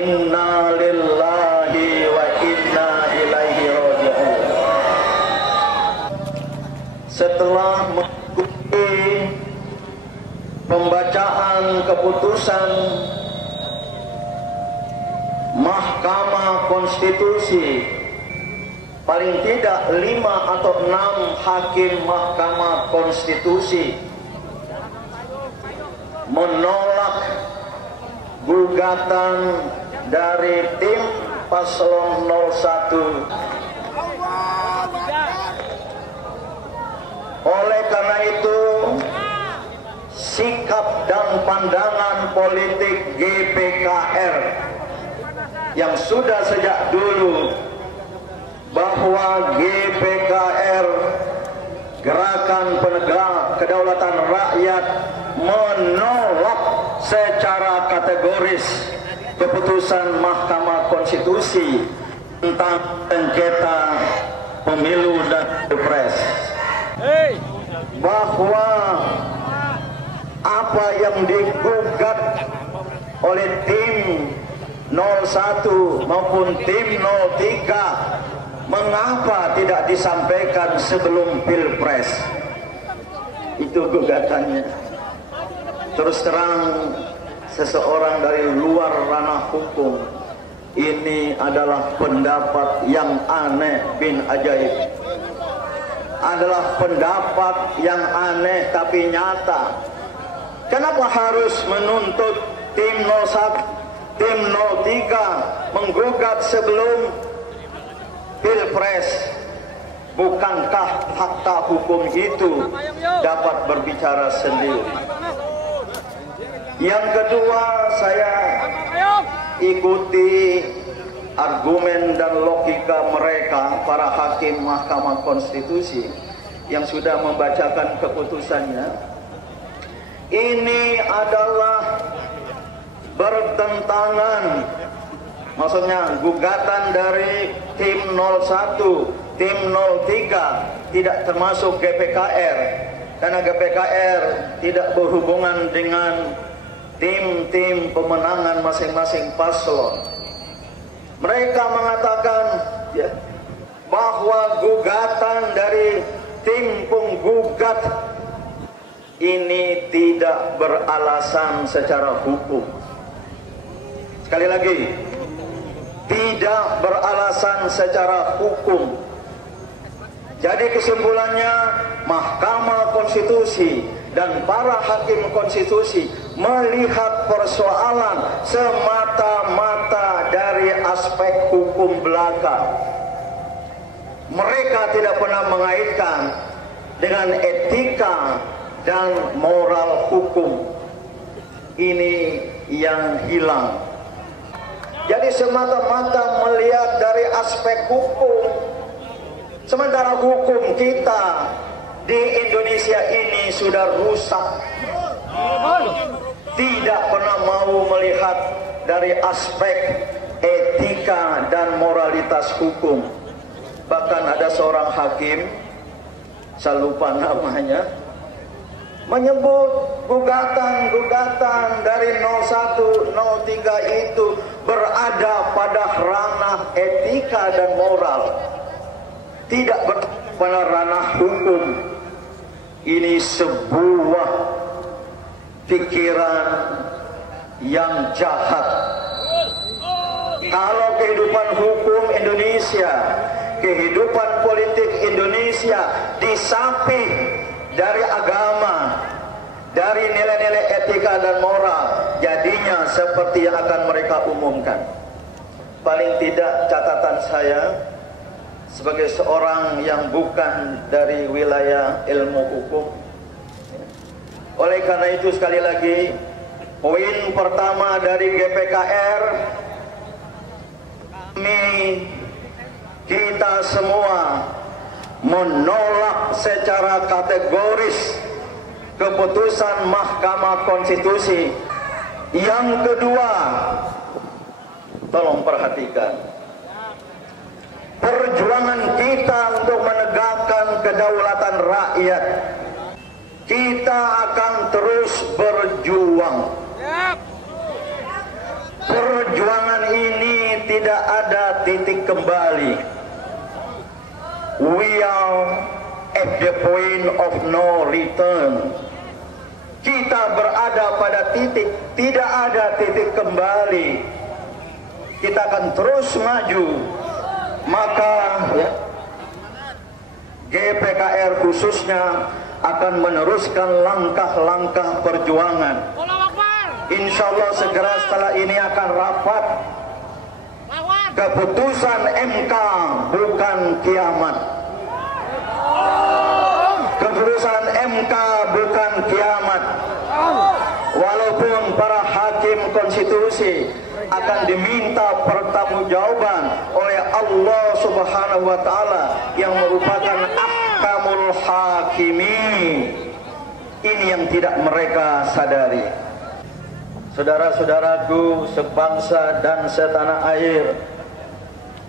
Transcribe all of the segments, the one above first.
Inna lillahi wa inna ilaihi raji'un. Setelah mengikuti pembacaan keputusan Mahkamah Konstitusi, paling tidak 5 atau 6 hakim Mahkamah Konstitusi menolak gugatan dari tim paslon 01. Oleh karena itu, sikap dan pandangan politik GPKR yang sudah sejak dulu bahwa GPKR, Gerakan Penegak Kedaulatan Rakyat, menolak secara kategoris keputusan Mahkamah Konstitusi tentang sengketa pemilu dan pilpres, bahwa apa yang digugat oleh tim 01 maupun tim 03 mengapa tidak disampaikan sebelum pilpres. Itu gugatannya. Terus terang, seseorang dari luar ranah hukum, ini adalah pendapat yang aneh bin ajaib, adalah pendapat yang aneh tapi nyata. Kenapa harus menuntut tim 01, tim 03 menggugat sebelum pilpres? Bukankah fakta hukum itu dapat berbicara sendiri? Yang kedua, saya ikuti argumen dan logika mereka, para hakim Mahkamah Konstitusi yang sudah membacakan keputusannya. Ini adalah bertentangan, maksudnya gugatan dari tim 01, tim 03 tidak termasuk GPKR, karena GPKR tidak berhubungan dengan tim-tim pemenangan masing-masing paslon. Mereka mengatakan ya, bahwa gugatan dari tim penggugat ini tidak beralasan secara hukum. Sekali lagi, tidak beralasan secara hukum. Jadi kesimpulannya, Mahkamah Konstitusi dan para hakim konstitusi melihat persoalan semata-mata dari aspek hukum belaka. Mereka tidak pernah mengaitkan dengan etika dan moral hukum. Ini yang hilang. Jadi semata-mata melihat dari aspek hukum, sementara hukum kita di Indonesia ini sudah rusak. Tidak pernah mau melihat dari aspek etika dan moralitas hukum. Bahkan ada seorang hakim, saya lupa namanya, menyebut gugatan-gugatan dari 01, 03 itu berada pada ranah etika dan moral, tidak pada ranah hukum. Ini sebuah pikiran yang jahat. Kalau kehidupan hukum Indonesia, kehidupan politik Indonesia disamping dari agama, dari nilai-nilai etika dan moral, jadinya seperti yang akan mereka umumkan. Paling tidak catatan saya sebagai seorang yang bukan dari wilayah ilmu hukum. Oleh karena itu, sekali lagi, poin pertama dari GPKR, kita semua menolak secara kategoris keputusan Mahkamah Konstitusi. Yang kedua, tolong perhatikan, perjuangan kita untuk menegakkan kedaulatan rakyat, kita akan terus berjuang Perjuangan ini tidak ada titik kembali. We are at the point of no return. Kita berada pada titik, tidak ada titik kembali. Kita akan terus maju. Maka GPKR khususnya akan meneruskan langkah-langkah perjuangan. Insya Allah segera setelah ini akan rapat. Keputusan MK bukan kiamat. Keputusan MK bukan kiamat. Walaupun para hakim konstitusi akan diminta pertanggungjawaban oleh Allah Subhanahu wa taala yang merupakan ahkamul hakimin. Ini yang tidak mereka sadari. Saudara-saudaraku sebangsa dan setanah air,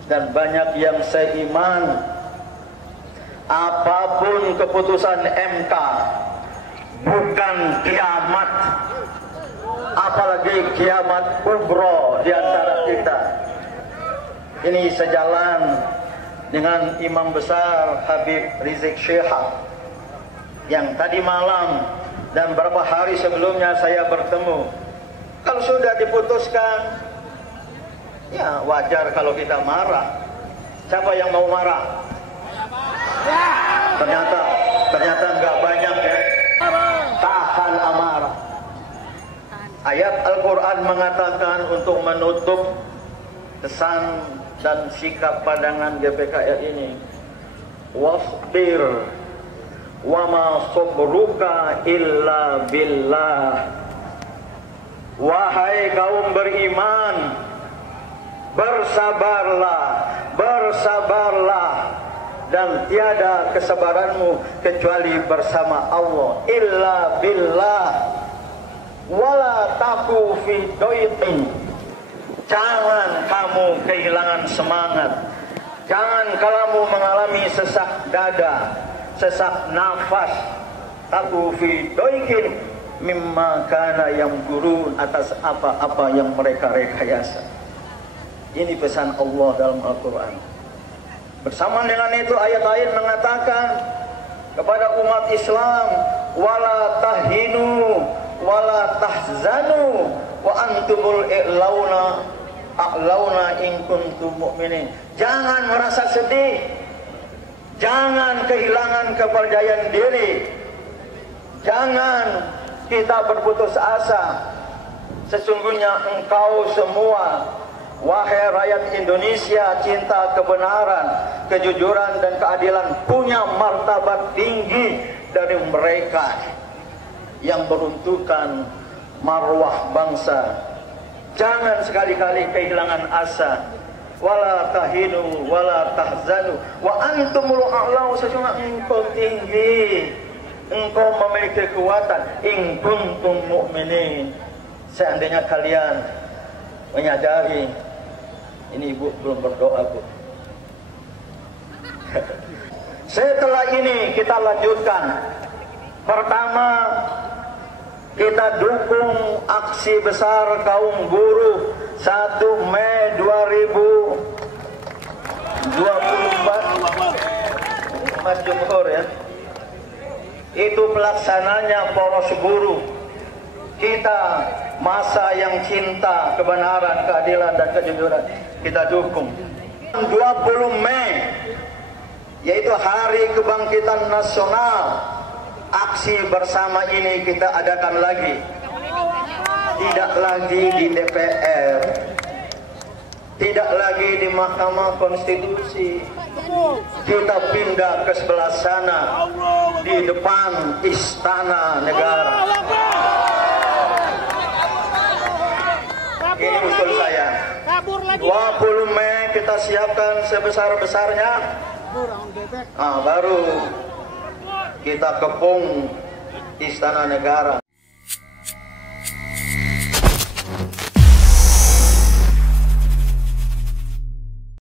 dan banyak yang seiman, apapun keputusan MK bukan kiamat, apalagi kiamat kubro di antara kita. Ini sejalan dengan Imam Besar Habib Rizik Syihab yang tadi malam dan beberapa hari sebelumnya saya bertemu. Kalau sudah diputuskan, ya wajar kalau kita marah. Siapa yang mau marah? Ternyata nggak banyak ya. Tahan amarah. Ayat Al-Quran mengatakan untuk menutup kesan dan sikap pandangan GPKR ini, wasbir wa ma sabruka illa billah. Wahai kaum beriman, bersabarlah, dan tiada kesabaranmu kecuali bersama Allah. Illa billah, wala taku fi doitin. Jangan kamu kehilangan semangat, jangan kamu mengalami sesak dada, sesak nafas. Taku fi doikin mimma kana yang gurun, atas apa-apa yang mereka rekayasa. Ini pesan Allah dalam Al-Quran. Bersama dengan itu ayat-ayat mengatakan kepada umat Islam, wala tahinu wala tahzanu wa antumul a'launa in kuntum mu'minin. Jangan merasa sedih, jangan kehilangan kepercayaan diri, jangan kita berputus asa. Sesungguhnya engkau semua, wahai rakyat Indonesia, cinta kebenaran, kejujuran dan keadilan, punya martabat tinggi dari mereka yang meruntuhkan marwah bangsa. Jangan sekali-kali kehilangan asa. Wala tahinu wala tahzanu wa antumul a'lau. Sesungguhnya engkau tinggi, engkau memiliki kekuatan. In kuntum mu'minin. Seandainya kalian menyadari. Ini ibu belum berdoa, Bu. Setelah ini kita lanjutkan. Pertama, kita dukung aksi besar kaum buruh 1 Mei 2024 Mas Jumhur ya. Itu pelaksananya poros buruh. Kita masa yang cinta kebenaran, keadilan dan kejujuran, kita dukung. 20 Mei yaitu Hari Kebangkitan Nasional. Aksi bersama ini kita adakan lagi. Tidak lagi di DPR, tidak lagi di Mahkamah Konstitusi. Kita pindah ke sebelah sana, di depan Istana Negara. Ini usul saya. 20 Mei kita siapkan sebesar-besarnya. Baru kita kepung Istana Negara.